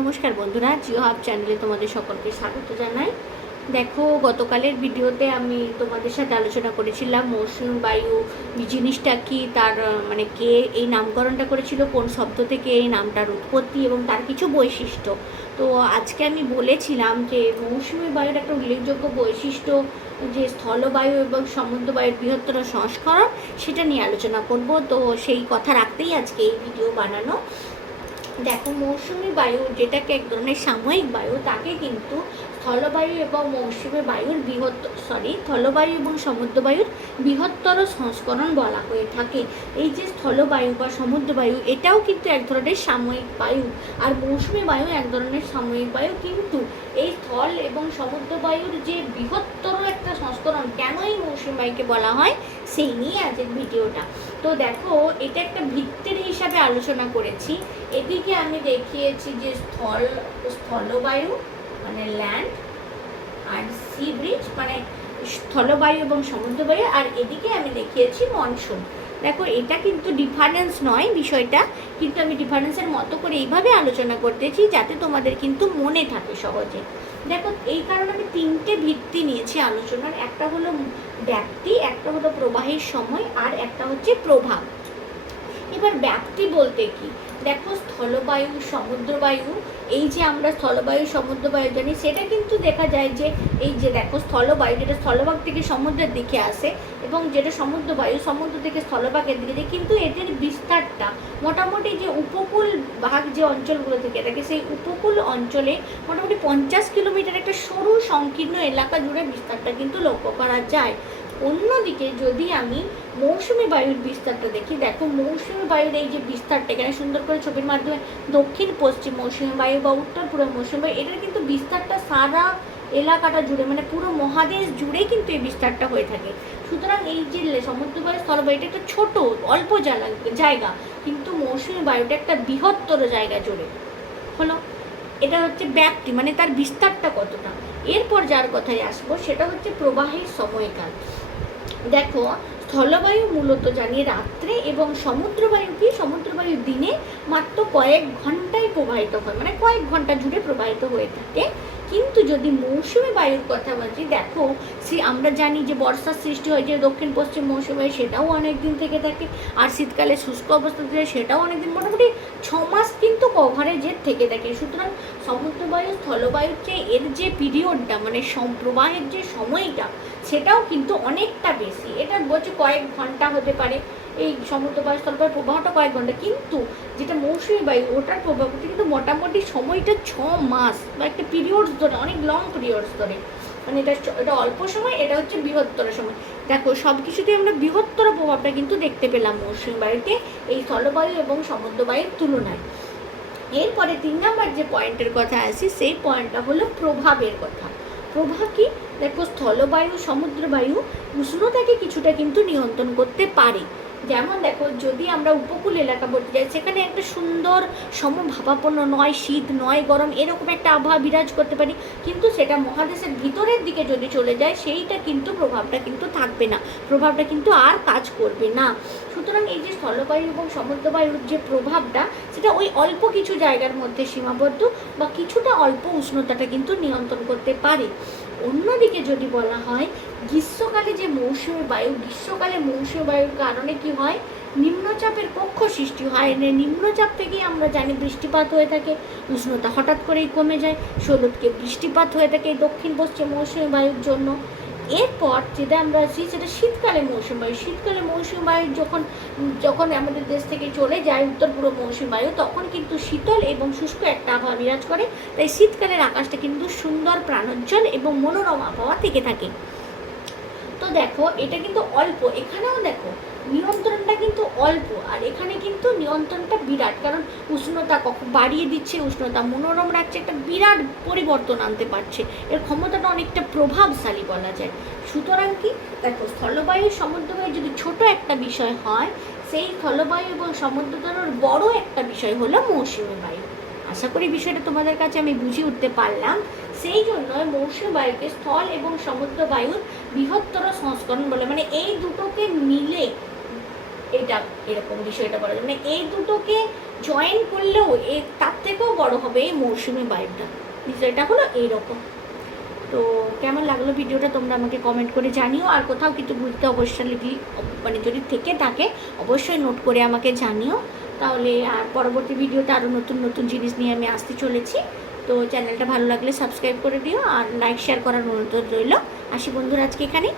নমস্কার বন্ধুরা, জিও হাব চ্যানেলে তোমাদের সকলকে স্বাগত জানাই। দেখো, গতকালের ভিডিওতে আমি তোমাদের সাথে আলোচনা করেছিলাম মৌসুমী বায়ু জিনিসটা কি, তার মানে কে এই নামকরণটা করেছিল, কোন শব্দ থেকে এই নামটার উৎপত্তি এবং তার কিছু বৈশিষ্ট্য। তো আজকে আমি বলেছিলাম যে মৌসুমী বায়ুর একটা উল্লেখযোগ্য বৈশিষ্ট্য যে স্থলবায়ু এবং সমুদ্রবায়ুর বৃহত্তর সংস্করণ, সেটা নিয়ে আলোচনা করব। তো সেই কথা রাখতেই আজকে এই ভিডিও বানানো। দেখো, মৌসুমী বায়ু যেটাকে এক ধরনের সাময়িক বায়ু, তাকে কিন্তু স্থলবায়ু এবং মৌসুমী বায়ুর স্থলবায়ু এবং সমুদ্রবায়ুর বৃহত্তর সংস্করণ বলা হয়ে থাকে। এই যে স্থলবায়ু বা সমুদ্রবায়ু, এটাও কিন্তু এক ধরনের সাময়িক বায়ু, আর মৌসুমী বায়ু এক ধরনের সাময়িক বায়ু। কিন্তু এই স্থল এবং সমুদ্রবায়ুর যে বৃহত্তর একটা সংস্করণ, কেন এই মৌসুমী বায়ুকে বলা হয়, সেই নিয়ে আজকের ভিডিওটা। তো দেখো, এটা একটা ভিত্তির হিসাবে আলোচনা করেছি। এদিকে আমি দেখিয়েছি যে স্থলবায়ু মানে ল্যান্ড, আর সি ব্রিজ মানে স্থলবায়ু এবং সমুদ্রবায়ু, আর এদিকে আমি দেখিয়েছি মনসুন। দেখো, এটা কিন্তু ডিফারেন্স নয় বিষয়টা, কিন্তু আমি ডিফারেন্সের মতো করে এইভাবে আলোচনা করতেছি যাতে তোমাদের কিন্তু মনে থাকে সহজে। দেখো, এই কারণে আমি তিনটে ভিত্তি নিয়েছি আলোচনার। একটা হলো ব্যাপ্তি, একটা হলো প্রবাহের সময়, আর একটা হচ্ছে প্রভাব। এবার ব্যাপ্তি বলতে কি, দেখো স্থলবায়ু সমুদ্রবায়ু, এই যে আমরা স্থলবায়ু সমুদ্রবায়ু জানি, সেটা কিন্তু দেখা যায় যে এই যে দেখো স্থলবায়ু যেটা স্থলভাগ থেকে সমুদ্রের দিকে আসে, এবং যেটা সমুদ্রবায়ু সমুদ্র থেকে স্থলভাগের দিকে যায়, কিন্তু এদের বিস্তারটা মোটামুটি যে উপকূল ভাগ যে অঞ্চলগুলো থেকে থাকে, সেই উপকূল অঞ্চলে মোটামুটি 50 কিলোমিটার একটা সরু সংকীর্ণ এলাকা জুড়ে বিস্তারটা কিন্তু লক্ষ্য করা যায়। অন্যদিকে যদি আমি মৌসুমী বায়ুর বিস্তারটা দেখি, দেখো মৌসুমী বায়ুর এই যে বিস্তারটা এখানে সুন্দর করে ছবির মাধ্যমে দক্ষিণ পশ্চিম মৌসুমী বায়ু বা উত্তর পূর্ব মৌসুমী বায়ু, এটার কিন্তু বিস্তারটা সারা এলাকাটা জুড়ে মানে পুরো মহাদেশ জুড়ে কিন্তু এই বিস্তারটা হয়ে থাকে। সুতরাং এই যে সমুদ্রবায়ু স্থলবায়ু, এটা একটা ছোট অল্প জায়গা, কিন্তু মৌসুমী বায়ুটা একটা বৃহত্তর জায়গা জুড়ে হলো। এটা হচ্ছে ব্যাপ্তি, মানে তার বিস্তারটা কতটা। এরপর যার কথায় আসবো সেটা হচ্ছে প্রবাহের সময়কাল। দেখো, স্থলবায়ু মূলত জানি রাত্রে, এবং সমুদ্রবায়ু কি, সমুদ্রবায়ু দিনে মাত্র কয়েক ঘন্টায় প্রবাহিত হয়, মানে কয়েক ঘন্টা জুড়ে প্রবাহিত হয়ে থাকে। কিন্তু যদি মৌসুমী বায়ুর কথা বলছি, দেখো আমরা জানি যে বর্ষার সৃষ্টি হয় যে দক্ষিণ পশ্চিম মৌসুমী বায়ু, সেটাও অনেক দিন থেকে থাকে, আর শীতকালে শুষ্ক অবস্থা থাকে, সেটাও অনেক দিন, মোটামুটি 6 মাস কিন্তু কভারেজের থেকে থাকে। সুতরাং সমুদ্রবায়ু স্থলবায়ুর যে এর যে পিরিয়ডটা মানে প্রবাহের যে সময়টা, সেটাও কিন্তু অনেকটা বেশি। এটা বলছে কয়েক ঘন্টা হতে পারে, এই সমুদ্রবায়ু স্থলবায়ুর প্রবাহটা কয়েক ঘন্টা, কিন্তু যেটা মৌসুমী বায়ু ওটার প্রভাবটা কিন্তু মোটামুটি সময়টা 6 মাস বা একটা পিরিয়ডস ধরে, অনেক লং পিরিয়ডস ধরে, মানে এটা অল্প সময়, এটা হচ্ছে বৃহত্তর সময়। দেখো, সব কিছুতেই আমরা বৃহত্তর প্রভাবটা কিন্তু দেখতে পেলাম মৌসুমী বায়ুতে এই স্থলবায়ু এবং সমুদ্রবায়ুর তুলনায়। এরপরে 3 নম্বর যে পয়েন্টের কথা আসি, সেই পয়েন্টটা হলো প্রভাবের কথা। প্রভাব কি, দেখো স্থলবায়ু সমুদ্রবায়ু উষ্ণতাকে কিছুটা কিন্তু নিয়ন্ত্রণ করতে পারে। যেমন দেখো, যদি আমরা উপকূল এলাকা বলতে যাই, সেখানে একটা সুন্দর সমভাবাপন্ন, নয় শীত নয় গরম, এরকম একটা আবহাওয়া বিরাজ করতে পারি, কিন্তু সেটা মহাদেশের ভিতরের দিকে যদি চলে যায়, সেইটা কিন্তু প্রভাবটা কিন্তু থাকবে না, প্রভাবটা কিন্তু আর কাজ করবে না। সুতরাং এই যে স্থলবায়ু এবং সমুদ্রবায়ুর যে প্রভাবটা, সেটা ওই অল্প কিছু জায়গার মধ্যে সীমাবদ্ধ, বা কিছুটা অল্প উষ্ণতাটা কিন্তু নিয়ন্ত্রণ করতে পারে। অন্যদিকে যদি বলা হয় গ্রীষ্মকালে যে মৌসুমী বায়ু, গ্রীষ্মকালে মৌসুমী বায়ুর কারণে কি হয়, নিম্নচাপের কক্ষ সৃষ্টি হয়। নিম্নচাপ থেকেই আমরা জানি বৃষ্টিপাত হয়ে থাকে, উষ্ণতা হঠাৎ করেই কমে যায়, শরৎকে বৃষ্টিপাত হয়ে থাকে দক্ষিণ পশ্চিম মৌসুমী বায়ুর জন্য। এরপর যেটা আমরা আছি সেটা শীতকালে মৌসুমী বায়ু। শীতকালে মৌসুমী বায়ু যখন আমাদের দেশ থেকে চলে যায় উত্তর পূর্ব মৌসুমী বায়ু, তখন কিন্তু শীতল এবং শুষ্ক একটা আবহাওয়া বিরাজ করে, তাই শীতকালের আকাশটা কিন্তু সুন্দর প্রাণোজ্জ্বল এবং মনোরম আবহাওয়া থেকে থাকে। তো দেখো, এটা কিন্তু অল্প, এখানেও দেখো নিয়ন্ত্রণটা কিন্তু অল্প, আর এখানে কিন্তু নিয়ন্ত্রণটা বিরাট, কারণ উষ্ণতা কখন বাড়িয়ে দিচ্ছে, উষ্ণতা মনোরম রাখছে, একটা বিরাট পরিবর্তন আনতে পারছে, এর ক্ষমতাটা অনেকটা প্রভাবশালী বলা যায়। সুতরাং কি, দেখো স্থলবায়ু সমুদ্রবায়ু যদি ছোট একটা বিষয় হয়, সেই স্থলবায়ু এবং সমুদ্রতলের বড় একটা বিষয় হলো মৌসুমী বায়ু। আশা করি বিষয়টা তোমাদের কাছে আমি বুঝিয়ে উঠতে পারলাম। সেই জন্য মৌসুমী বায়ুকে স্থল এবং সমুদ্র বায়ুর বৃহত্তর সংস্করণ বলে, মানে এই দুটোকে মিলে এটা এরকম বিষয়টা বলা যায়, মানে এই দুটোকে জয়েন করলেও তার থেকেও বড় হবে এই মৌসুমি বায়ুটা। বিষয়টা হলো এইরকম। তো কেমন লাগলো ভিডিওটা তোমরা আমাকে কমেন্ট করে জানিও, আর কোথাও কিছু বুঝতে অবশ্যই মানে যদি থেকে থাকে অবশ্যই নোট করে আমাকে জানিও। তাহলে আর পরবর্তী ভিডিওতে আরও নতুন নতুন জিনিস নিয়ে আমি আসতে চলেছি। তো চ্যানেলটা ভালো লাগলে সাবস্ক্রাইব করে দিও, আর লাইক শেয়ার করার অনুরোধ রইল। আসি বন্ধুরা আজকে এখানে।